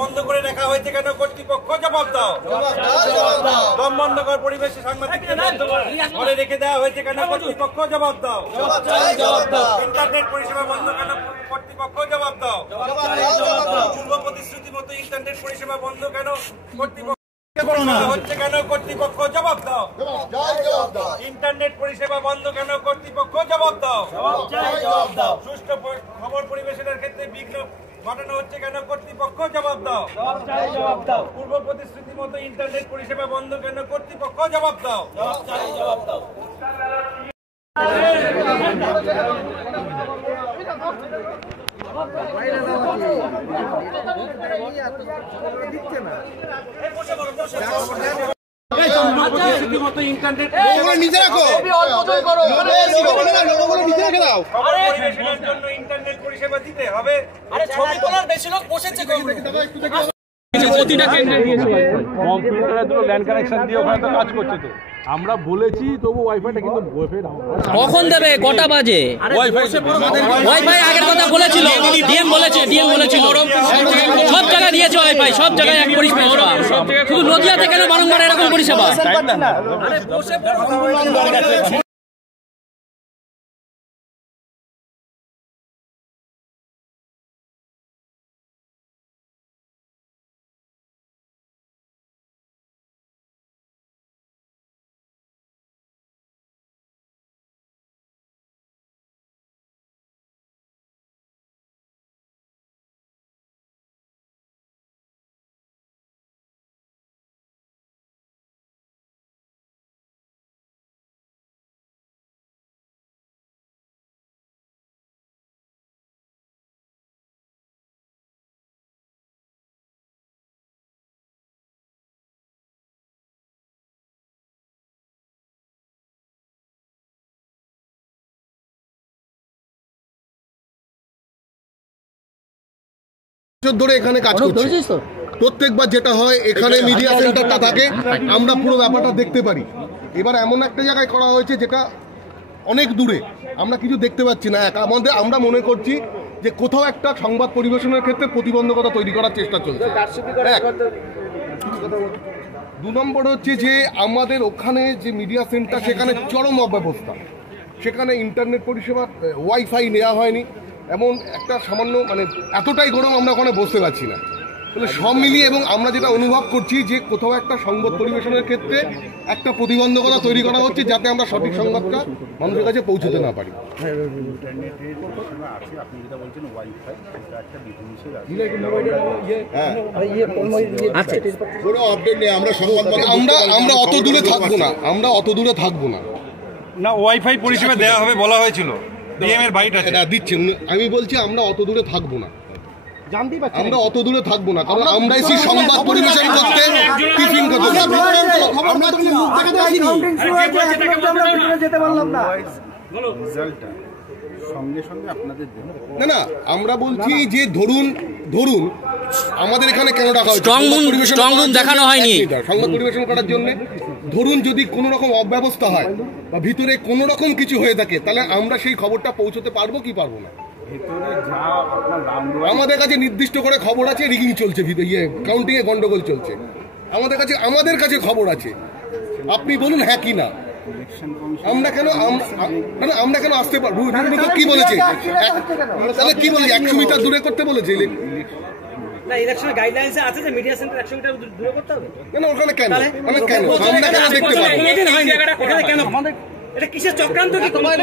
বন্ধ করে রাখা হয়েছে কেন কর্তৃপক্ষ? জবাব দাও। দম বন্ধকর পরিবেশে সাংবাদিকদের ঘরে রেখে দেওয়া হয়েছে কেন কর্তৃপক্ষ? জবাব দাও। ইন্টারনেট পরিষেবা বন্ধ কেন কর্তৃপক্ষ? জবাব দাও। পূর্ব প্রতিশ্রুতি মতো ইন্টারনেট পরিষেবা বন্ধ কেন কর্তৃপক্ষ হচ্ছে কেন কর্তৃপক্ষ? জবাব দাও। ইন্টারনেট পরিষেবা বন্ধ কেন কর্তৃপক্ষ? জবাব দাও। সুষ্ঠু খবর পরিবেশনের ক্ষেত্রে বিঘ্ন ঘটানো হচ্ছে কেন কর্তৃপক্ষ? জবাব দাও। পূর্ব প্রতিশ্রুতি মতো ইন্টারনেট পরিষেবা বন্ধ কেন কর্তৃপক্ষ? জবাব দাও। ইন্টারনেট পরিষেবা দিতে হবে। ছবি তোলার বেশি লোক বসেছে কম্পিউটারে দুটো ল্যান্ড কানেকশন দিয়ে ওখানে তো কাজ করছে। তো আমরা বলেছি তবু ওয়াইফাইটা কিন্তু কখন দেবে? কটা বাজে? ওয়াইফাই আগের কথা বলেছিল, ডিএম বলেছিল সব জায়গায় দিয়েছে ওয়াইফাই, সব জায়গায় এক পরিষেবা। শুধু নদিয়াতে কেন বারংবার এরকম পরিষেবা? ধরে এখানে কাজ করছি, প্রত্যেকবার যেটা হয় এখানে মিডিয়া সেন্টারটা থাকে, আমরা পুরো ব্যাপারটা দেখতে পারি। এবার এমন একটা জায়গায় করা হয়েছে যেটা অনেক দূরে, আমরা কিছু দেখতে পাচ্ছি না। আমরা মনে করছি যে কোথাও একটা সংবাদ পরিবেশনের ক্ষেত্রে প্রতিবন্ধকতা তৈরি করার চেষ্টা চলছে। দু নম্বর হচ্ছে যে আমাদের ওখানে যে মিডিয়া সেন্টার সেখানে চরম অব্যবস্থা, সেখানে ইন্টারনেট পরিষেবা ওয়াইফাই নেওয়া হয়নি, এমন একটা সামান্য এতটাই গরম আমরা ওখানে বসতে পারছি না। তাহলে সব মিলিয়ে এবং আমরা যেটা অনুভব করছি যে কোথাও একটা সংবাদ পরিবেশনের ক্ষেত্রে একটা প্রতিবন্ধকতা তৈরি করা হচ্ছে যাতে আমরা সঠিক সংবাদটা মানুষের কাছে পৌঁছতে না পারি। আমরা অত দূরে থাকবো না, না ওয়াইফাই পরিষেবা দেওয়া হবে বলা হয়েছিল, ডিএম এর বাইট আছে দিচ্ছেন। আমি বলছি আমরা অত দূরে থাকবো না, কারণ আমরা এসে সংবাদ পরিবেশন করতে টিফিন করতে না। আমরা বলছি যে ধরুন আমাদের এখানে কেন ডাকা হয়েছে দেখানো হয়নি সংবাদ পরিবেশন করার জন্য। ধরুন যদি কোনো রকম অব্যবস্থা হয় বা ভিতরে কোনো রকম কিছু হয়ে থাকে, তাহলে আমরা সেই খবরটা পৌঁছতে পারবো কি পারবো না? আমাদের কাছে নির্দিষ্ট করে খবর আছে, রিগিং চলছে, কাউন্টিং এ গন্ডগোল চলছে, আমাদের কাছে খবর আছে। আপনি বলুন হ্যাঁ কি না। আমরা কেন আসতে পারবো? কি বলেছে তাহলে? কি বলেছে? 100 মিটার দূরে করতে বলেছে। ওখানে কেন দেখতে পাবো?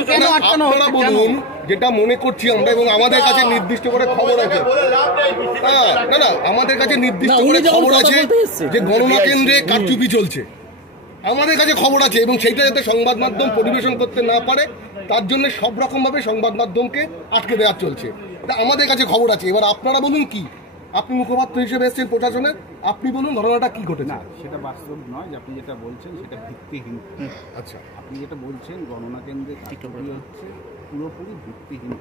বলুন যেটা মনে করছি আমরা, এবং আমাদের কাছে নির্দিষ্ট করে খবর আছে। না, আমাদের কাছে নির্দিষ্ট করে খবর আছে যে গণনা কেন্দ্রে কারচুপি চলছে, আমাদের কাছে খবর আছে, এবং সেইটা যাতে সংবাদ মাধ্যম পরিবেশন করতে না পারে তার জন্য সব রকম ভাবে সংবাদ মাধ্যমকে আটকে দেওয়া চলছে। আমাদের কাছে খবর আছে। এবার আপনারা বলুন, কি আপনি মুখপাত্র হিসেবে এসেছেন প্রশাসনের, আপনি বলুন ঘটনাটা কি ঘটেছে। না, সেটা বাস্তব নয়। আপনি যেটা বলছেন সেটা ভিত্তিহীন। আচ্ছা, আপনি যেটা বলছেন গণনা কেন্দ্রে কারচুপি হচ্ছে, পুরোপুরি ভিত্তিহীন।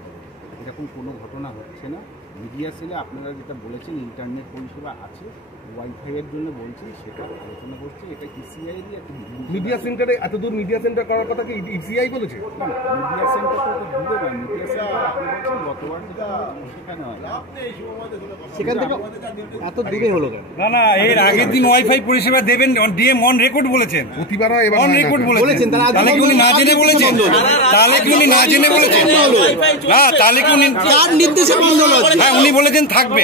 এরকম কোনো ঘটনা হচ্ছে না। মিডিয়া সেলে আপনারা যেটা বলেছেন ইন্টারনেট পরিষেবা আছে, ওয়াইফাইয়ের জন্য বলছি, সেটা আলোচনা করছি। এটা ইসিআই এরই একটা মিডিয়া সেন্টারে এত দূর মিডিয়া সেন্টার করার কথা কি ইসিআই বলেছে? মিডিয়া সেন্টার তো দূরে নয়, মিডিয়া সেন্টার আপনি বলছেন গতবার সেখানে হয়, সেখান থেকে এত দূরে হলো কেন? না না, এর আগের দিন ওয়াইফাই পরিষেবা দেবেন ডিএম অন রেকর্ড বলেছেন, প্রতিবার এবার অন রেকর্ড বলেছেন। তাহলে কি উনি না জেনে বলেছেন? তাহলে কি উনি না জেনে বলেছেন? না, তাহলে কি উনি কার নির্দেশে বন্ধ হলো? হ্যাঁ, উনি বলেছেন থাকবে।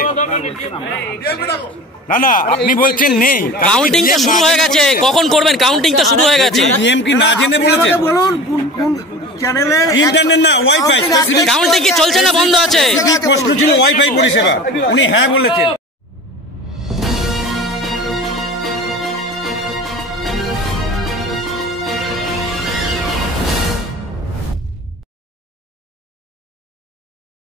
না না, আপনি বলছেন নেই। কাউন্টিং তো শুরু হয়ে গেছে, কখন করবেন? কাউন্টিং তো শুরু হয়ে গেছে। ডিএম কি না জেনে বলেছেন? বলুন কোন চ্যানেলে ইন্টারনেট না ওয়াইফাই। কাউন্টিং কি চলছে না বন্ধ আছে? প্রশ্ন ছিল ওয়াইফাই পরিষেবা, উনি হ্যাঁ বলেছেন।